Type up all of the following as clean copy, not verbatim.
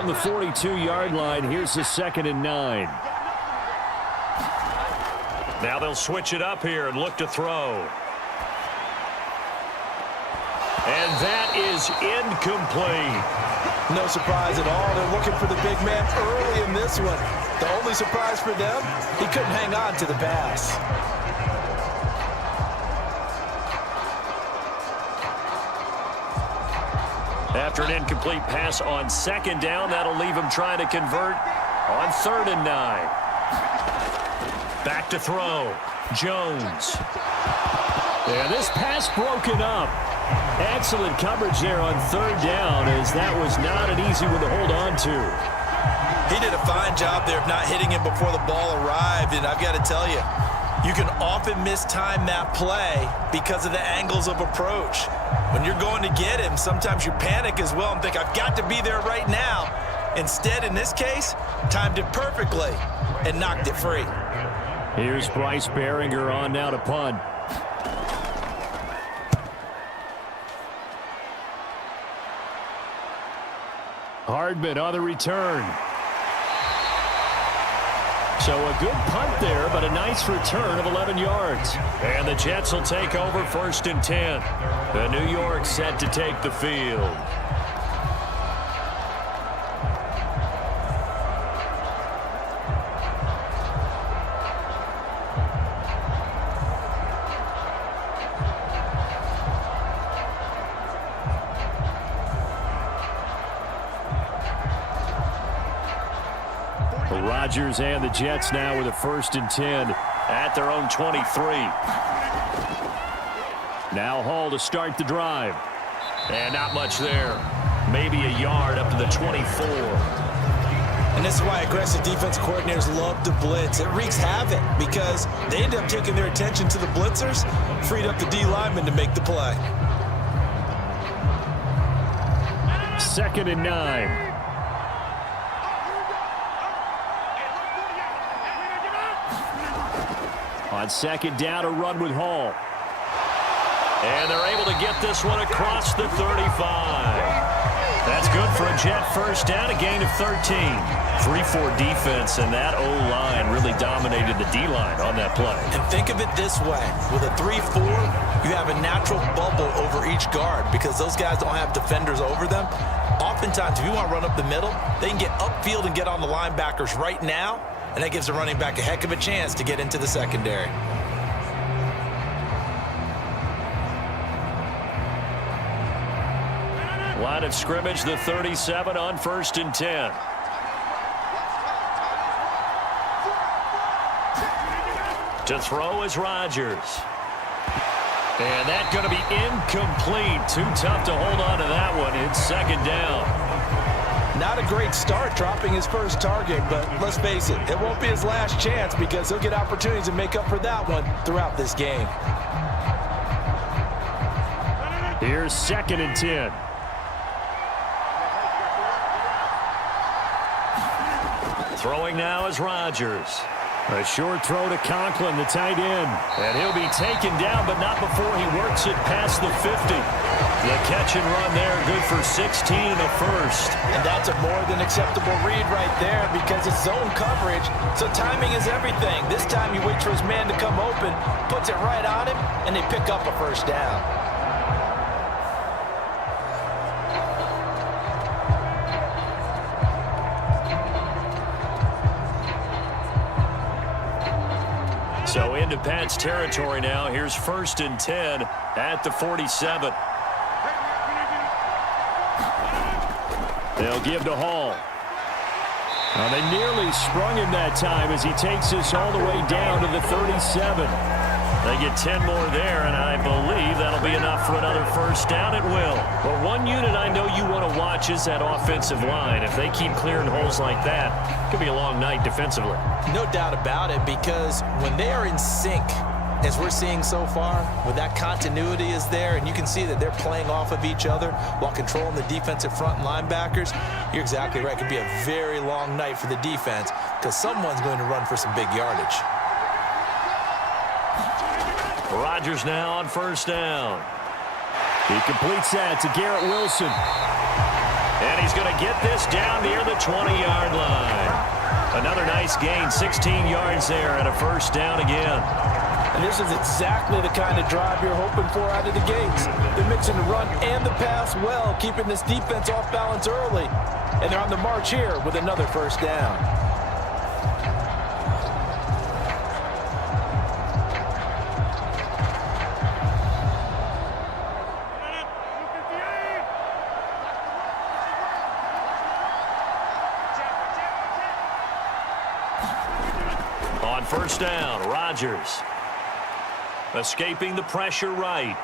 From the 42-yard line, here's the 2nd and 9. Now they'll switch it up here and look to throw. And that is incomplete. No surprise at all. They're looking for the big man early in this one. The only surprise for them, he couldn't hang on to the pass. After an incomplete pass on 2nd down, that'll leave him trying to convert on 3rd and 9. Back to throw. Jones. And this pass broken up. Excellent coverage there on 3rd down, as that was not an easy one to hold on to. He did a fine job there of not hitting him before the ball arrived, and I've got to tell you, you can often mistime that play because of the angles of approach. When you're going to get him, sometimes you panic as well and think, I've got to be there right now. Instead, in this case, timed it perfectly and knocked it free. Here's Bryce Behringer on now to punt. Hardman on the return. So a good punt there, but a nice return of 11 yards. And the Jets will take over 1st and 10. The New York set to take the field. Rodgers and the Jets now with a 1st and 10 at their own 23. Now Hall to start the drive. And not much there. Maybe a yard up to the 24. And this is why aggressive defense coordinators love to blitz. It wreaks havoc because they end up taking their attention to the blitzers, freed up the D lineman to make the play. 2nd and 9. On 2nd down, a run with Hall. And they're able to get this one across the 35. That's good for a Jet 1st down, a gain of 13. 3-4 defense, and that O-line really dominated the D-line on that play. And think of it this way. With a 3-4, you have a natural bubble over each guard because those guys don't have defenders over them. Oftentimes, if you want to run up the middle, they can get upfield and get on the linebackers right now, and that gives the running back a heck of a chance to get into the secondary. Line of scrimmage, the 37 on 1st and 10. To throw is Rodgers. And that's going to be incomplete. Too tough to hold on to that one. It's 2nd down. Not a great start dropping his first target, but let's face it, it won't be his last chance because he'll get opportunities to make up for that one throughout this game. Here's 2nd and 10. Throwing now is Rodgers. A short throw to Conklin, the tight end. And he'll be taken down, but not before he works it past the 50. The catch and run there, good for 16 and a first. And that's a more than acceptable read right there because it's zone coverage, so timing is everything. This time he waits for his man to come open, puts it right on him, and they pick up a 1st down. So into Pat's territory now. Here's 1st and 10 at the 47. They'll give to Hall. Now they nearly sprung him that time as he takes this all the way down to the 37. They get 10 more there, and I believe that'll be enough for another 1st down. It will. But one unit I know you want to watch is that offensive line. If they keep clearing holes like that, it could be a long night defensively. No doubt about it, because when they are in sync, as we're seeing so far, when that continuity is there and you can see that they're playing off of each other while controlling the defensive front and linebackers, you're exactly right. It could be a very long night for the defense because someone's going to run for some big yardage. Rodgers now on 1st down. He completes that to Garrett Wilson. And he's going to get this down near the 20-yard line. Another nice gain, 16 yards there, and a first down again. And this is exactly the kind of drive you're hoping for out of the gates. They're mixing the run and the pass well, keeping this defense off balance early. And they're on the march here with another first down. On first down, Rodgers. Escaping the pressure right.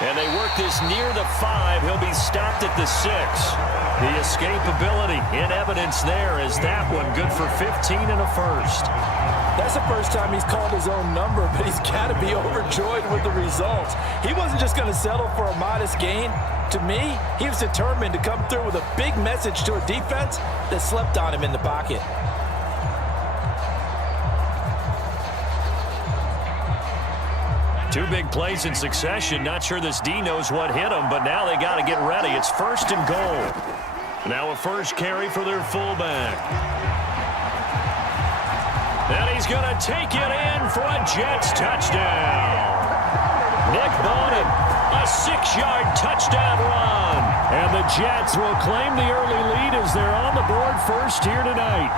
And they work this near the 5. He'll be stopped at the 6. The escapability in evidence there as that one good for 15 and a first. That's the first time he's called his own number, but he's got to be overjoyed with the results. He wasn't just going to settle for a modest gain. To me, he was determined to come through with a big message to a defense that slept on him in the pocket. Two big plays in succession. Not sure this D knows what hit him, but now they got to get ready. It's first and goal. Now a first carry for their fullback. And he's going to take it in for a Jets touchdown. Nick Bowden, a 6-yard touchdown run. And the Jets will claim the early lead as they're on the board first here tonight.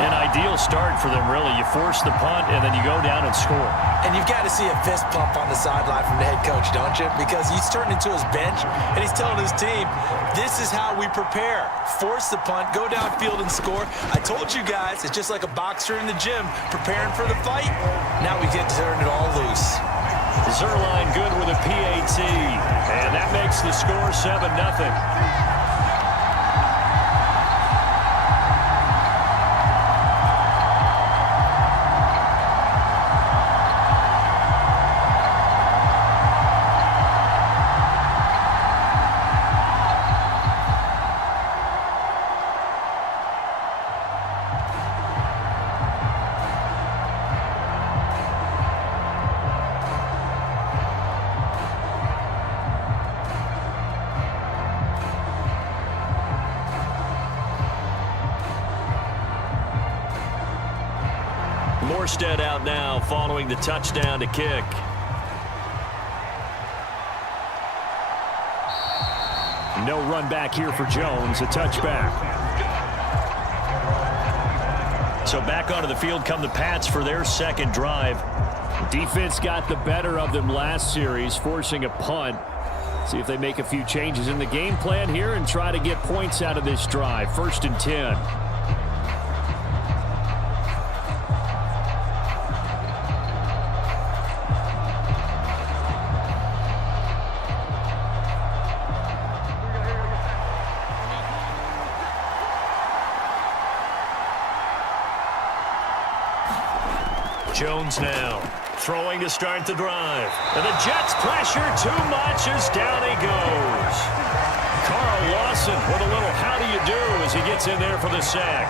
An ideal start for them, really. You force the punt, and then you go down and score. And you've got to see a fist pump on the sideline from the head coach, don't you? Because he's turned into his bench, and he's telling his team, this is how we prepare. Force the punt, go downfield and score. I told you guys, it's just like a boxer in the gym preparing for the fight. Now we get to turn it all loose. Zerline good with a PAT, and that makes the score 7-0. Morstead out now following the touchdown to kick. No run back here for Jones, a touchback. So back onto the field come the Pats for their second drive. Defense got the better of them last series, forcing a punt. See if they make a few changes in the game plan here and try to get points out of this drive. First and 10. Jones now throwing to start the drive. And the Jets pressure too much as down he goes. Carl Lawson with a little how do you do as he gets in there for the sack.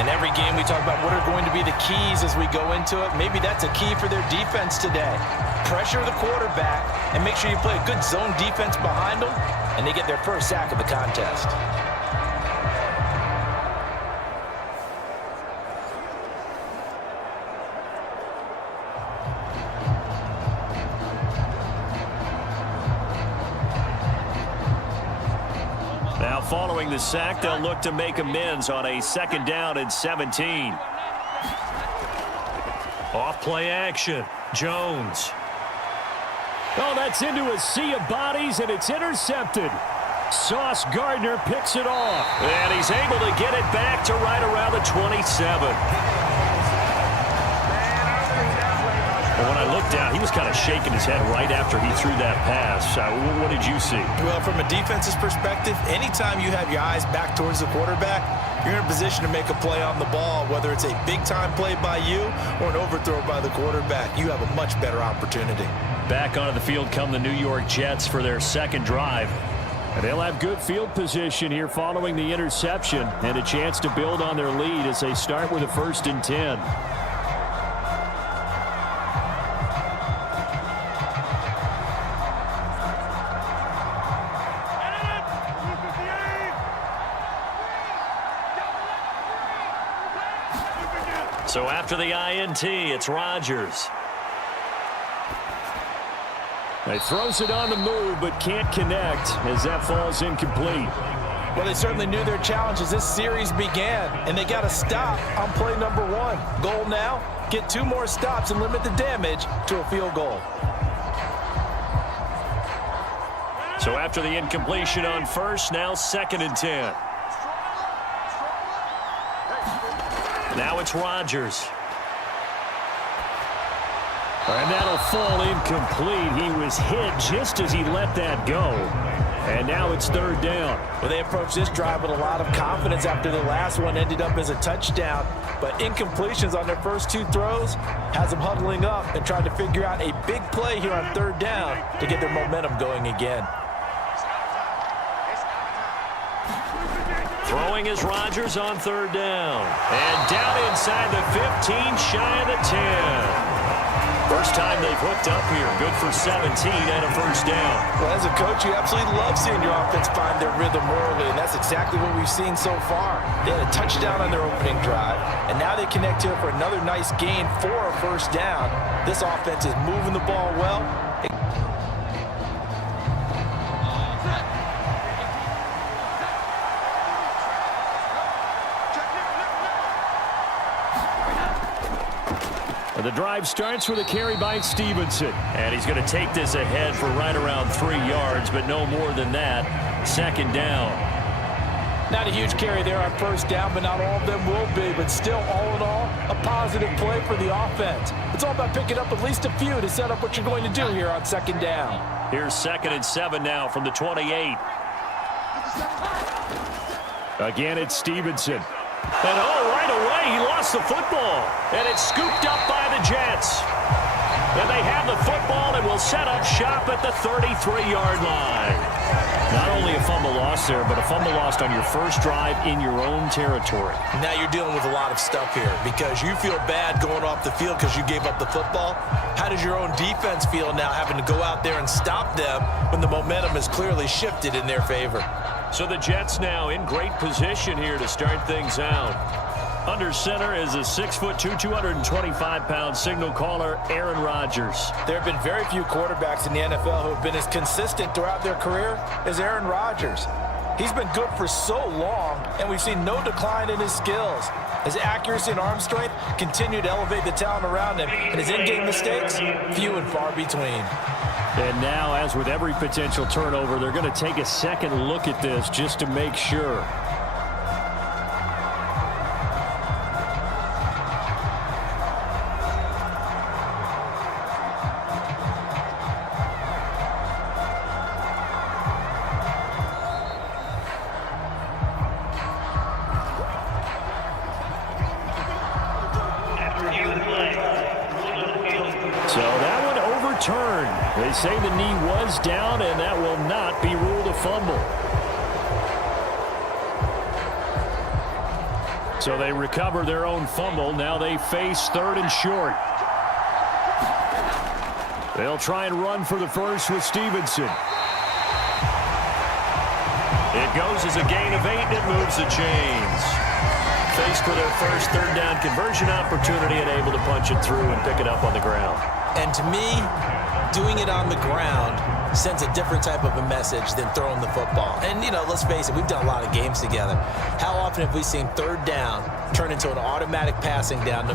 In every game we talk about what are going to be the keys as we go into it. Maybe that's a key for their defense today. Pressure the quarterback and make sure you play a good zone defense behind them, and they get their first sack of the contest. Now following the sack, they'll look to make amends on a 2nd down and 17. Off play action. Jones. Oh, that's into a sea of bodies, and it's intercepted. Sauce Gardner picks it off. And he's able to get it back to right around the 27. And when I looked down, he was kind of shaking his head right after he threw that pass. What did you see? Well, from a defense's perspective, anytime you have your eyes back towards the quarterback, you're in a position to make a play on the ball, whether it's a big-time play by you or an overthrow by the quarterback. You have a much better opportunity. Back onto the field come the New York Jets for their second drive. And they'll have good field position here following the interception and a chance to build on their lead as they start with a 1st and 10. So after the INT, it's Rodgers. He throws it on the move, but can't connect as that falls incomplete. Well, they certainly knew their challenge as this series began, and they got to stop on play number 1. Goal now, get 2 more stops and limit the damage to a field goal. So after the incompletion on first, now 2nd and 10. Now it's Rodgers. And that'll fall incomplete. He was hit just as he let that go. And now it's 3rd down. Well, they approached this drive with a lot of confidence after the last one ended up as a touchdown. But incompletions on their first 2 throws has them huddling up and trying to figure out a big play here on 3rd down to get their momentum going again. Throwing is Rodgers on 3rd down. And down inside the 15, shy of the 10. First time they've hooked up here. Good for 17 and a 1st down. Well, as a coach, you absolutely love seeing your offense find their rhythm early, and that's exactly what we've seen so far. They had a touchdown on their opening drive, and now they connect here for another nice gain for a 1st down. This offense is moving the ball well. The drive starts with a carry by Stevenson. And he's going to take this ahead for right around 3 yards, but no more than that. 2nd down. Not a huge carry there on 1st down, but not all of them will be. But still, all in all, a positive play for the offense. It's all about picking up at least a few to set up what you're going to do here on 2nd down. Here's 2nd and 7 now from the 28. Again, it's Stevenson. And right away, he lost the football. And it's scooped up by the Jets. And they have the football and will set up shop at the 33-yard line. Not only a fumble lost there, but a fumble lost on your first drive in your own territory. Now you're dealing with a lot of stuff here because you feel bad going off the field because you gave up the football. How does your own defense feel now having to go out there and stop them when the momentum has clearly shifted in their favor? So the Jets now in great position here to start things out. Under center is a 6'2", 225-pound signal caller, Aaron Rodgers. There have been very few quarterbacks in the NFL who have been as consistent throughout their career as Aaron Rodgers. He's been good for so long, and we've seen no decline in his skills. His accuracy and arm strength continue to elevate the talent around him, and his in-game mistakes, few and far between. And now, as with every potential turnover, they're going to take a second look at this just to make sure. So that one overturned. They say the knee was down, and that will not be ruled a fumble. So they recover their own fumble. Now they face 3rd and short. They'll try and run for the first with Stevenson. It goes as a gain of 8, and it moves the chains. Faced with their first 3rd down conversion opportunity and able to punch it through and pick it up on the ground. And to me, doing it on the ground sends a different type of a message than throwing the football. And, you know, let's face it, we've done a lot of games together. How often have we seen 3rd down turn into an automatic passing down no matter